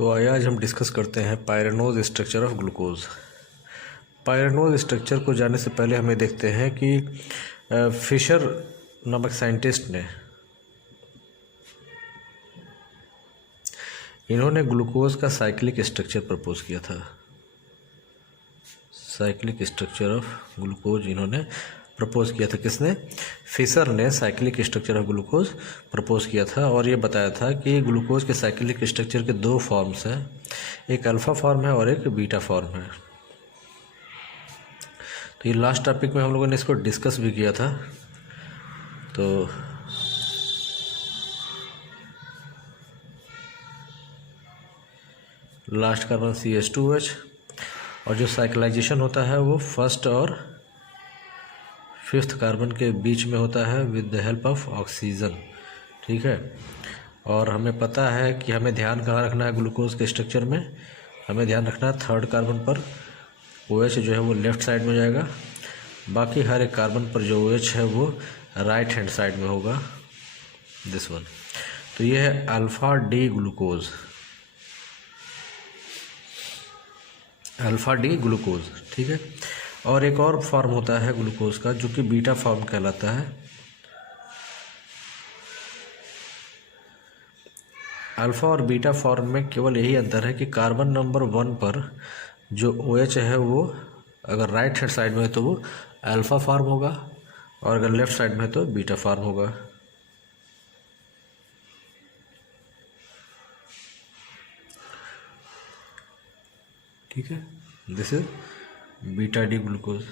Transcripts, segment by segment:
तो आइए आज हम डिस्कस करते हैं pyranose structure of glucose. Pyranose structure को जानने से पहले हमें देखते हैं कि फिशर नामक साइंटिस्ट ने इन्होंने ग्लूकोज का साइक्लिक स्ट्रक्चर प्रपोज किया था। साइक्लिक स्ट्रक्चर ऑफ ग्लूकोज इन्होंने प्रपोज किया था। किसने? फिशर ने cyclic structure of glucose propose किया था और ये बताया था कि ग्लूकोज के साइक्लिक स्ट्रक्चर के दो फॉर्म्स हैं, एक अल्फा फॉर्म है और एक बीटा फॉर्म है। तो ये लास्ट टॉपिक में हम लोगों ने इसको डिस्कस भी किया था। तो लास्ट कार्बन CH2H और जो साइक्लाइजेशन होता है वो फर्स्ट और फिफ्थ कार्बन के बीच में होता है with the help of oxygen. ठीक है। और हमें पता है कि हमें ध्यान कहाँ रखना है ग्लूकोज के स्ट्रक्चर में। हमें ध्यान रखना है थर्ड कार्बन पर OH जो है वो लेफ़्ट साइड में जाएगा, बाकी हर एक कार्बन पर जो OH है वो राइट हैंड साइड में होगा, दिस वन। तो ये है alpha D glucose, alpha D glucose. ठीक है। और एक और फॉर्म होता है ग्लूकोज का जो कि बीटा फॉर्म कहलाता है। अल्फ़ा और बीटा फॉर्म में केवल यही अंतर है कि कार्बन नंबर 1 पर जो OH है वो अगर राइट हैंड साइड में है तो वो अल्फ़ा फॉर्म होगा और अगर लेफ़्ट साइड में है तो बीटा फॉर्म होगा। ठीक है। This is beta D glucose.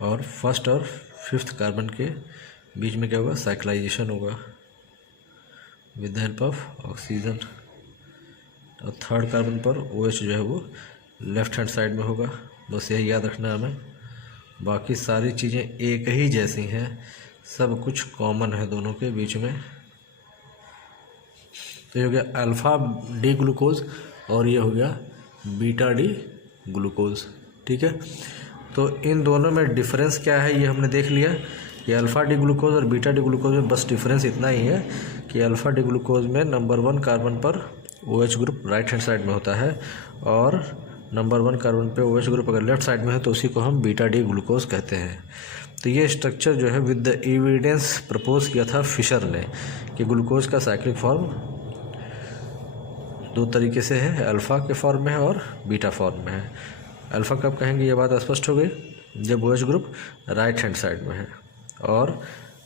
और फर्स्ट और फिफ्थ कार्बन के बीच में क्या होगा? साइक्लाइजेशन होगा with the help of oxygen. और थर्ड कार्बन पर OH जो है वो लेफ्ट हैंड साइड में होगा। बस यही याद रखना है हमें, बाकी सारी चीज़ें एक ही जैसी हैं, सब कुछ कॉमन है दोनों के बीच में। तो ये हो गया अल्फ़ा डी ग्लूकोज और ये हो गया बीटा डी ग्लूकोज। ठीक है। तो इन दोनों में डिफरेंस क्या है ये हमने देख लिया कि अल्फ़ा डी ग्लूकोज और बीटा डी ग्लूकोज में बस डिफरेंस इतना ही है कि अल्फ़ा डी ग्लूकोज में नंबर 1 कार्बन पर OH group right hand side में होता है और नंबर 1 कार्बन पे OH ग्रुप अगर लेफ्ट साइड में है तो उसी को हम बीटा डी ग्लूकोज कहते हैं। तो ये स्ट्रक्चर जो है विद द एविडेंस प्रपोज किया था फिशर ने कि ग्लूकोज का साइक्लिक फॉर्म दो तरीके से है, अल्फ़ा के फॉर्म में है और बीटा फॉर्म में है। अल्फ़ा कब कहेंगे ये बात स्पष्ट हो गई जब OH group right hand side में है और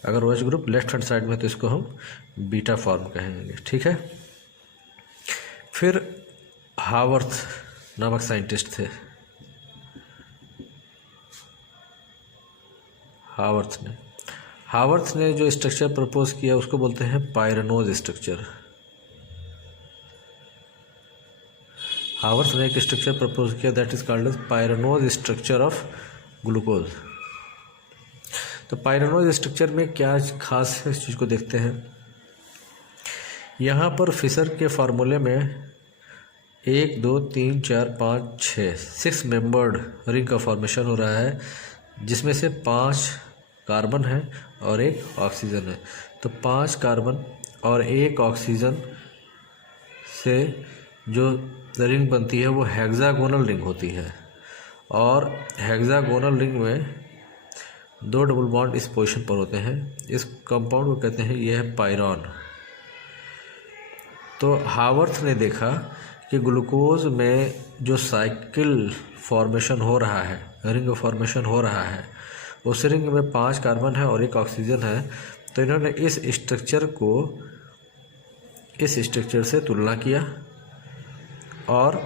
अगर OH group left hand side में है तो इसको हम बीटा फॉर्म कहेंगे। ठीक है। फिर हावर्थ नामक साइंटिस्ट थे। हावर्थ ने जो स्ट्रक्चर प्रपोज किया उसको बोलते हैं पायरेनोज स्ट्रक्चर। हावर्थ ने एक स्ट्रक्चर प्रपोज किया that is called as pyranose structure of glucose. तो पायरेनोज स्ट्रक्चर में क्या खास है इस चीज़ को देखते हैं। यहाँ पर फिशर के फार्मूले में 1 2 3 4 5 6 मेंबर्ड रिंग का फॉर्मेशन हो रहा है जिसमें से 5 कार्बन है और 1 ऑक्सीजन है। तो 5 कार्बन और 1 ऑक्सीजन से जो रिंग बनती है वो हेक्सागोनल रिंग होती है और हेक्सागोनल रिंग में 2 डबल बॉन्ड इस पोजीशन पर होते हैं। इस कंपाउंड को कहते हैं ये है पायरॉन। तो हावर्थ ने देखा कि ग्लूकोज में जो साइकिल फॉर्मेशन हो रहा है, रिंग फॉर्मेशन हो रहा है, उस रिंग में 5 कार्बन है और 1 ऑक्सीजन है। तो इन्होंने इस स्ट्रक्चर को इस स्ट्रक्चर से तुलना किया और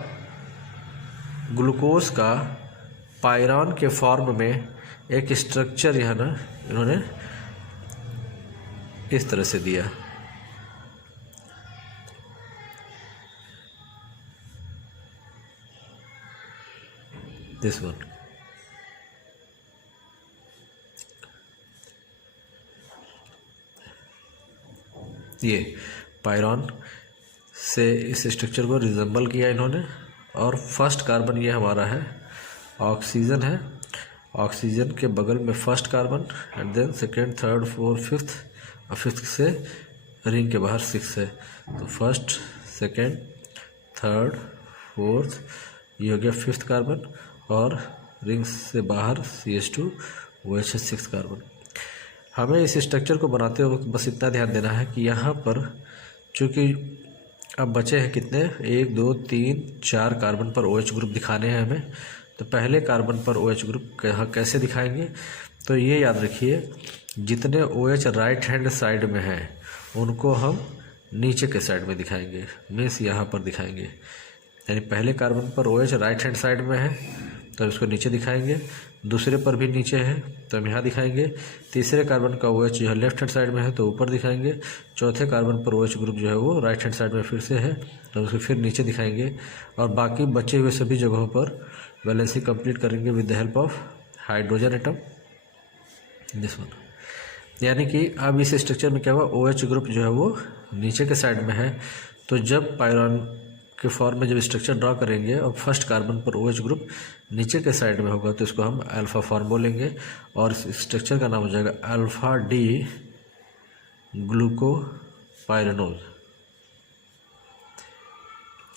ग्लूकोज का पायरॉन के फॉर्म में एक स्ट्रक्चर यहाँ ना इन्होंने इस तरह से दिया। This one. ये पायरॉन से इस स्ट्रक्चर को रिजेंबल किया इन्होंने और फर्स्ट कार्बन ये हमारा है, ऑक्सीजन है। ऑक्सीजन के बगल में first carbon and then second, third, fourth, fifth और फिफ्थ से रिंग के बाहर 6 है। तो फर्स्ट, सेकेंड, थर्ड, फोर्थ, ये हो गया फिफ्थ कार्बन, और रिंग से बाहर CH2OH है 6 कार्बन। हमें इस स्ट्रक्चर को बनाते वक्त बस इतना ध्यान देना है कि यहाँ पर चूँकि अब बचे हैं कितने, 1 2 3 4 कार्बन पर OH ग्रुप दिखाने हैं हमें। तो पहले कार्बन पर OH ग्रुप कैसे दिखाएंगे, तो ये याद रखिए, जितने OH राइट हैंड साइड में हैं उनको हम नीचे के साइड में दिखाएंगे, मीन्स यहाँ पर दिखाएंगे। यानी पहले कार्बन पर OH राइट हैंड साइड में है तो इसको नीचे दिखाएंगे, दूसरे पर भी नीचे है तो हम यहाँ दिखाएंगे, तीसरे कार्बन का OH जो है लेफ्ट हैंड साइड में है तो ऊपर दिखाएंगे, चौथे कार्बन पर OH ग्रुप जो है वो राइट हैंड साइड में फिर से है तो उसको फिर नीचे दिखाएंगे, और बाकी बचे हुए सभी जगहों पर वैलेंसी कंप्लीट करेंगे with the help of hydrogen atom, this one. यानी कि अब इस स्ट्रक्चर में क्या हुआ, OH ग्रुप जो है वो नीचे के साइड में है, तो जब पायरॉन के फॉर्म में जब स्ट्रक्चर ड्रा करेंगे और फर्स्ट कार्बन पर OH ग्रुप नीचे के साइड में होगा तो इसको हम अल्फा फॉर्म बोलेंगे, और इस स्ट्रक्चर का नाम हो जाएगा alpha D glucopyranose.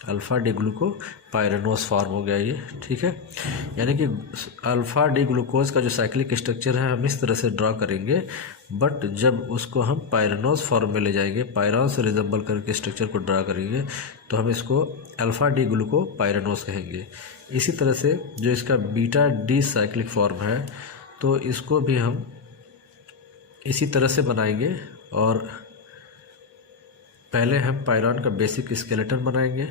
Alpha D glucopyranose form हो गया ये, ठीक है। यानी कि अल्फा डी ग्लूकोज का जो साइक्लिक स्ट्रक्चर है हम इस तरह से ड्रा करेंगे, बट जब उसको हम पायरेनोज फॉर्म में ले जाएंगे, पायरॉन से रिजेंबल करके स्ट्रक्चर को ड्रा करेंगे तो हम इसको अल्फा डी ग्लूकोपाइरेनोज कहेंगे। इसी तरह से जो इसका बीटा डी साइक्लिक फॉर्म है तो इसको भी हम इसी तरह से बनाएंगे, और पहले हम पायरॉन का बेसिक स्केलेटन बनाएंगे,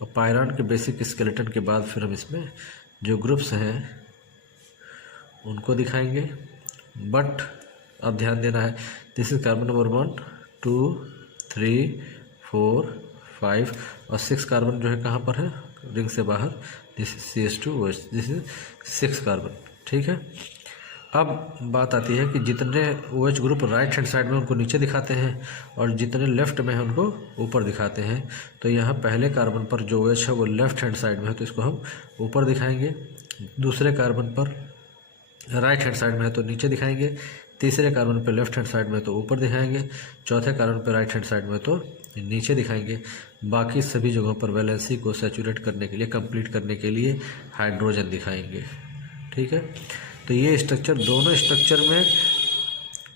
और पायरॉन के बेसिक स्केलेटन के बाद फिर हम इसमें जो ग्रुप्स हैं उनको दिखाएंगे। बट अब ध्यान देना है, दिस इज कार्बन नंबर 1 2 3 4 5 और 6 कार्बन जो है कहाँ पर है, रिंग से बाहर, this is CH2OH, this is 6 carbon, ठीक है। अब बात आती है कि जितने OH group right hand side में उनको नीचे दिखाते हैं और जितने लेफ्ट में हैं उनको ऊपर दिखाते हैं। तो यहाँ पहले कार्बन पर जो OH है वो लेफ्ट हैंड साइड में है तो इसको हम ऊपर दिखाएंगे, दूसरे कार्बन पर राइट हैंड साइड में है तो नीचे दिखाएंगे, तीसरे कार्बन पर लेफ्ट हैंड साइड में तो ऊपर दिखाएंगे, चौथे कार्बन पर राइट हैंड साइड में तो नीचे दिखाएंगे। बाकी सभी जगहों पर वैलेंसी को सैचुरेट करने के लिए, कंप्लीट करने के लिए हाइड्रोजन दिखाएंगे, ठीक है। तो ये स्ट्रक्चर, दोनों स्ट्रक्चर में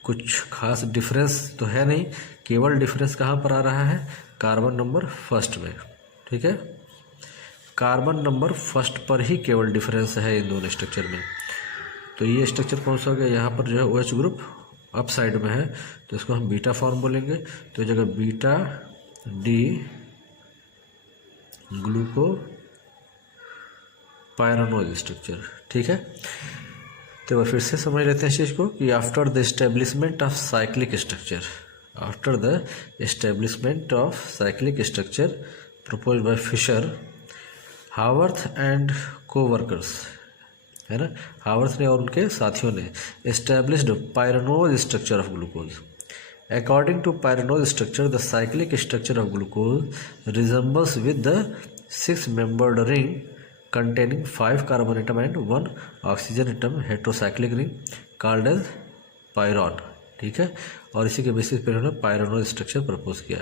कुछ खास डिफरेंस तो है नहीं, केवल डिफरेंस कहाँ पर आ रहा है, कार्बन नंबर फर्स्ट में, ठीक है। कार्बन नंबर फर्स्ट पर ही केवल डिफरेंस है इन दोनों स्ट्रक्चर में। तो ये स्ट्रक्चर कौन सा हो गया, यहाँ पर जो है OH ग्रुप अप साइड में है तो इसको हम बीटा फॉर्म बोलेंगे, तो जगह बीटा डी ग्लूकोपाइरेनोज स्ट्रक्चर, ठीक है। तो फिर से समझ लेते हैं इस चीज़ को कि after the establishment of cyclic structure, after the establishment of cyclic structure propose by Fischer, Haworth and coworkers, है ना, हावर्थ ने और उनके साथियों ने established pyranose structure of glucose. According to pyranose structure the cyclic structure of glucose resembles with the 6 membered ring containing 5 carbon atom and 1 oxygen atom heterocyclic ring called as पायरॉन, ठीक है। और इसी के बेसिस पर उन्होंने पायरेनोज स्ट्रक्चर प्रपोज किया।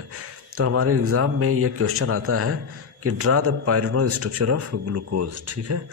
तो हमारे एग्जाम में ये क्वेश्चन आता है कि draw the pyranose structure of glucose, ठीक है।